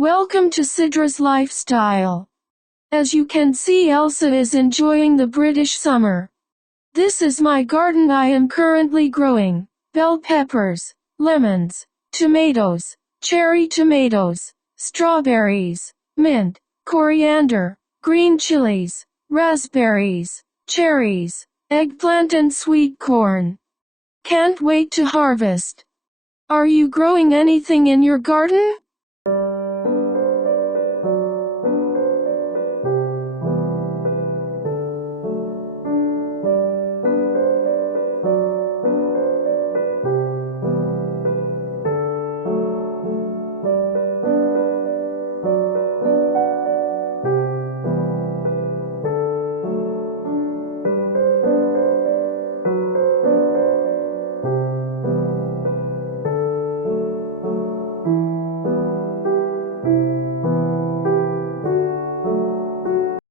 Welcome to Sidra's lifestyle. As you can see, Elsa is enjoying the British summer. This is my garden. I am currently growing bell peppers, lemons, tomatoes, cherry tomatoes, strawberries, mint, coriander, green chilies, raspberries, cherries, eggplant and sweet corn. Can't wait to harvest. Are you growing anything in your garden?